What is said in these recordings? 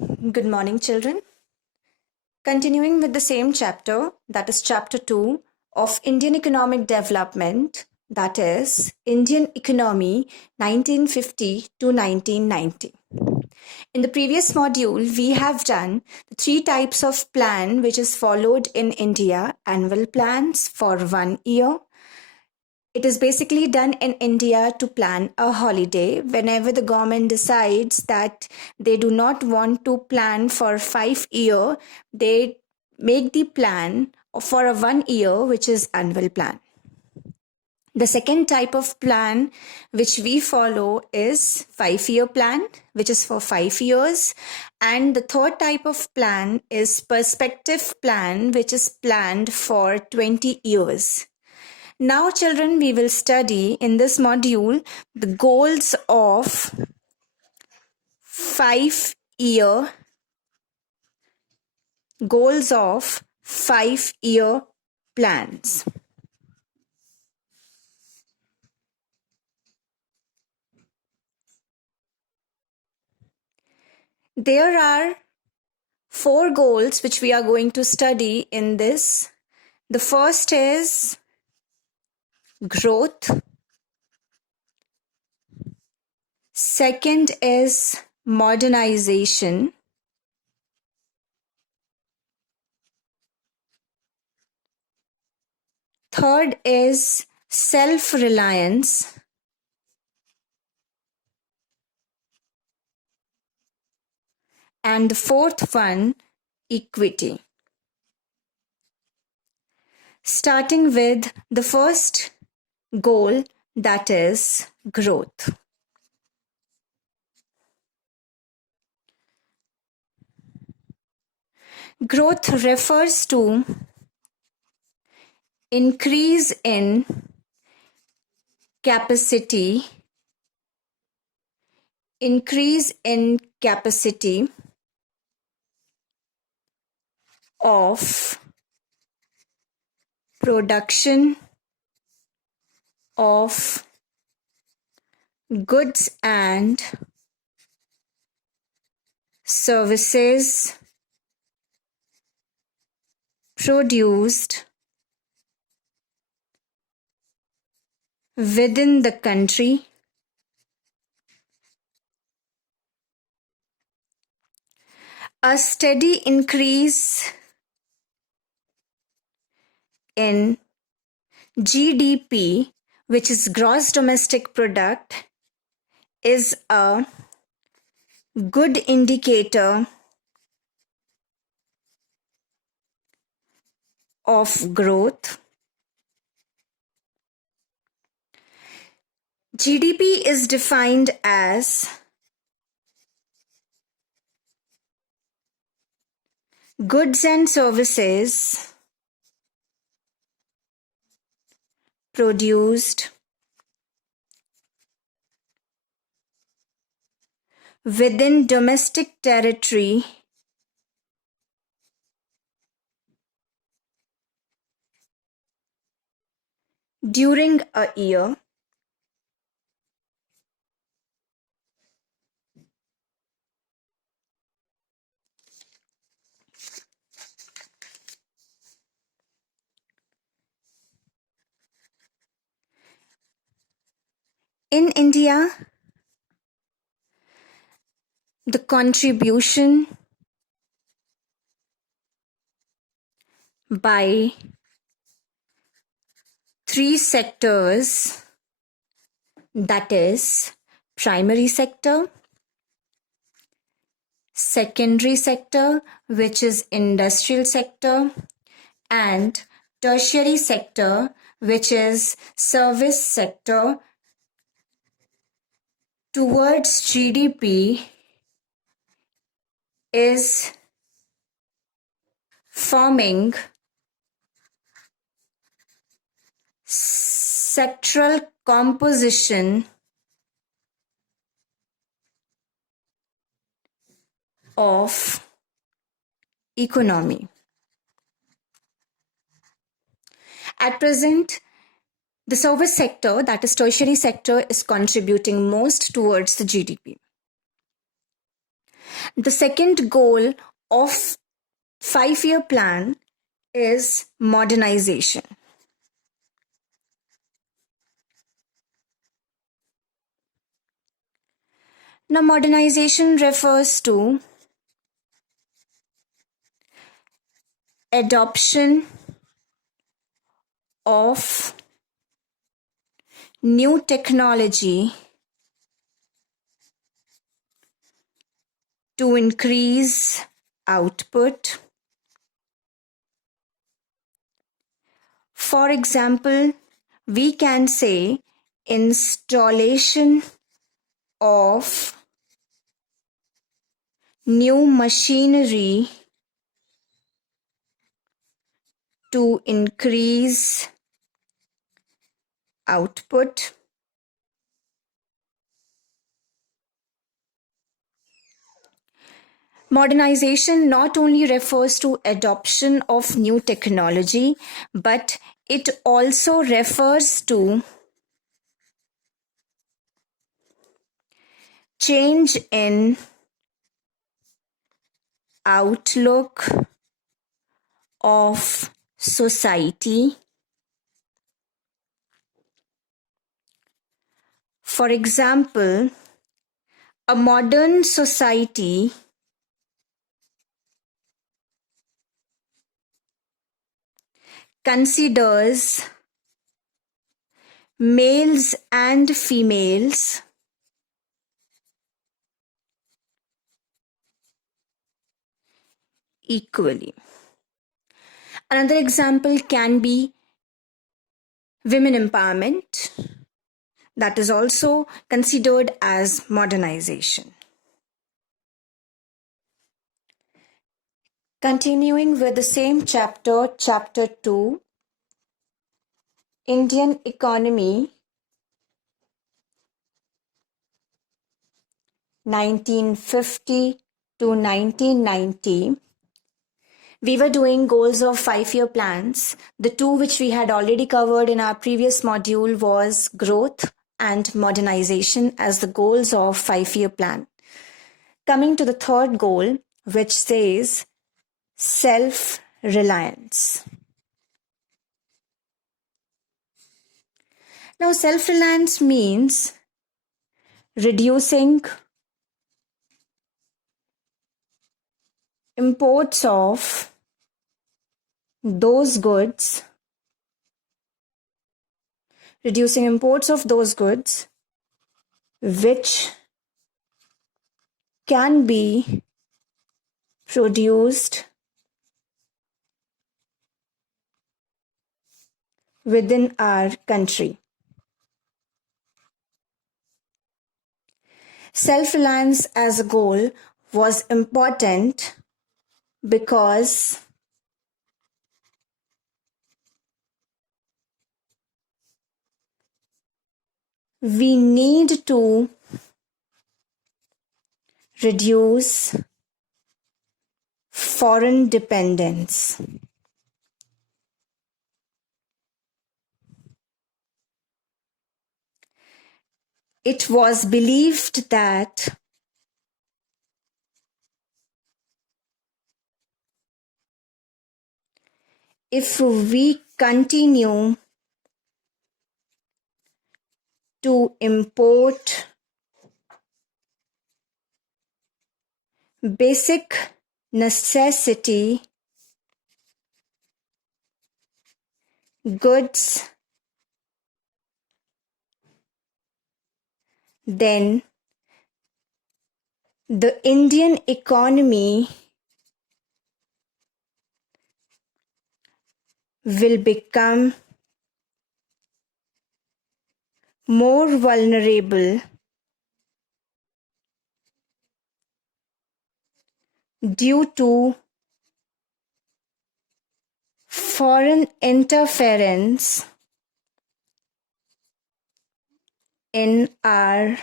Good morning, children. Continuing with the same chapter, that is chapter 2 of Indian Economic Development, that is Indian Economy 1950 to 1990. In the previous module, we have done the three types of plan which is followed in India: annual plans for 1 year. It is basically done in India to plan a holiday whenever the government decides that they do not want to plan for 5 year, they make the plan for a 1 year, which is annual plan. The second type of plan which we follow is 5 year plan, which is for 5 years. And the third type of plan is perspective plan, which is planned for 20 years. Now, children, we will study in this module the goals of 5 year plans. There are 4 goals which we are going to study in this. The first is growth. Second is modernization. Third is self-reliance. And the fourth one, equity. Starting with the first goal, that is growth. Growth refers to increase in capacity of production of goods and services produced within the country a steady increase in GDP, which is gross domestic product, is a good indicator of growth. GDP is defined as goods and services produced within domestic territory during a year in India. The contribution by 3 sectors, that is primary sector, secondary sector, which is industrial sector, and tertiary sector, which is service sector, towards GDP is forming sectoral composition of economy. At present, the service sector, that is tertiary sector, is contributing most towards the GDP. The second goal of 5-year plan is modernization. Now, modernization refers to adoption of new technology to increase output. For example, we can say installation of new machinery to increase output. Modernization not only refers to adoption of new technology, but it also refers to change in outlook of society. For example, a modern society considers males and females equally. Another example can be women empowerment. That is also considered as modernization. Continuing with the same chapter, chapter 2, Indian economy, 1950 to 1990. We were doing goals of 5-year plans. The two which we had already covered in our previous module was growth and modernization as the goals of 5-year plan. Coming to the third goal, which says self-reliance. Now, self-reliance means reducing imports of those goods, which can be produced within our country. Self-reliance as a goal was important because we need to reduce foreign dependence. It was believed that if we continue to import basic necessity goods, then the Indian economy will become more vulnerable due to foreign interference in our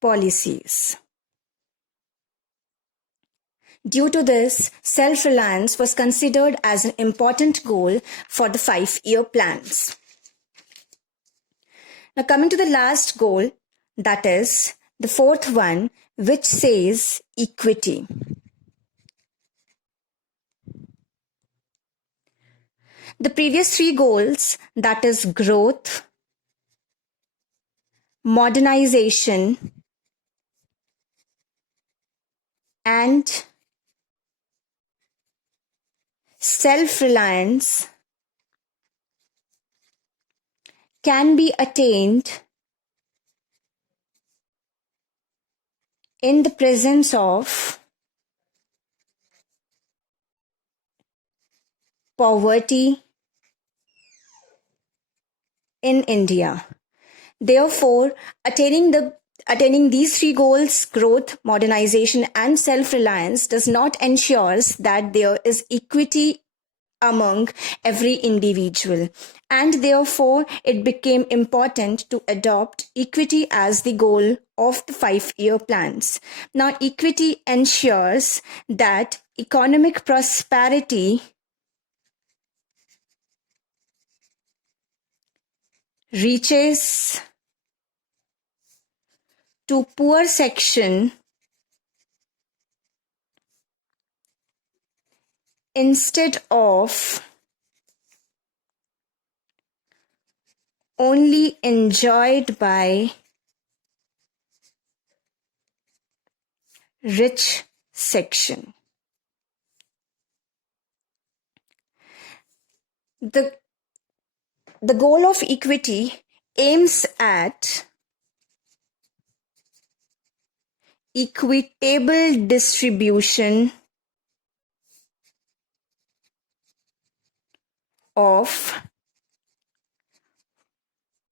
policies. Due to this, self-reliance was considered as an important goal for the 5-year plans. Now, coming to the last goal, that is the fourth one, which says equity. The previous three goals, that is growth, modernization, and self-reliance, can be attained in the presence of poverty in India. Therefore, attaining these three goals, growth, modernization, and self-reliance, does not ensure that there is equity among every individual, and therefore it became important to adopt equity as the goal of the 5-year plans. Now, equity ensures that economic prosperity reaches to poor section instead of only enjoyed by rich section. The goal of equity aims at equitable distribution of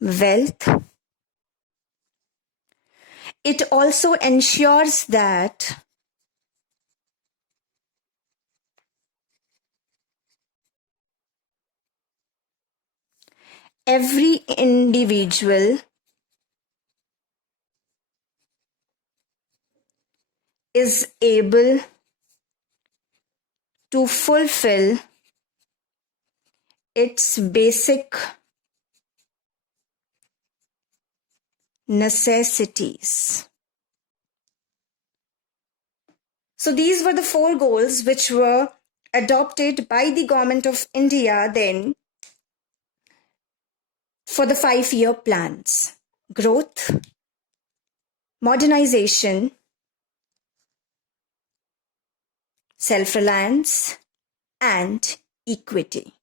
wealth. It also ensures that every individual is able to fulfill its basic necessities. So these were the 4 goals which were adopted by the Government of India then for the 5-year plans: growth, modernization, self-reliance, and equity.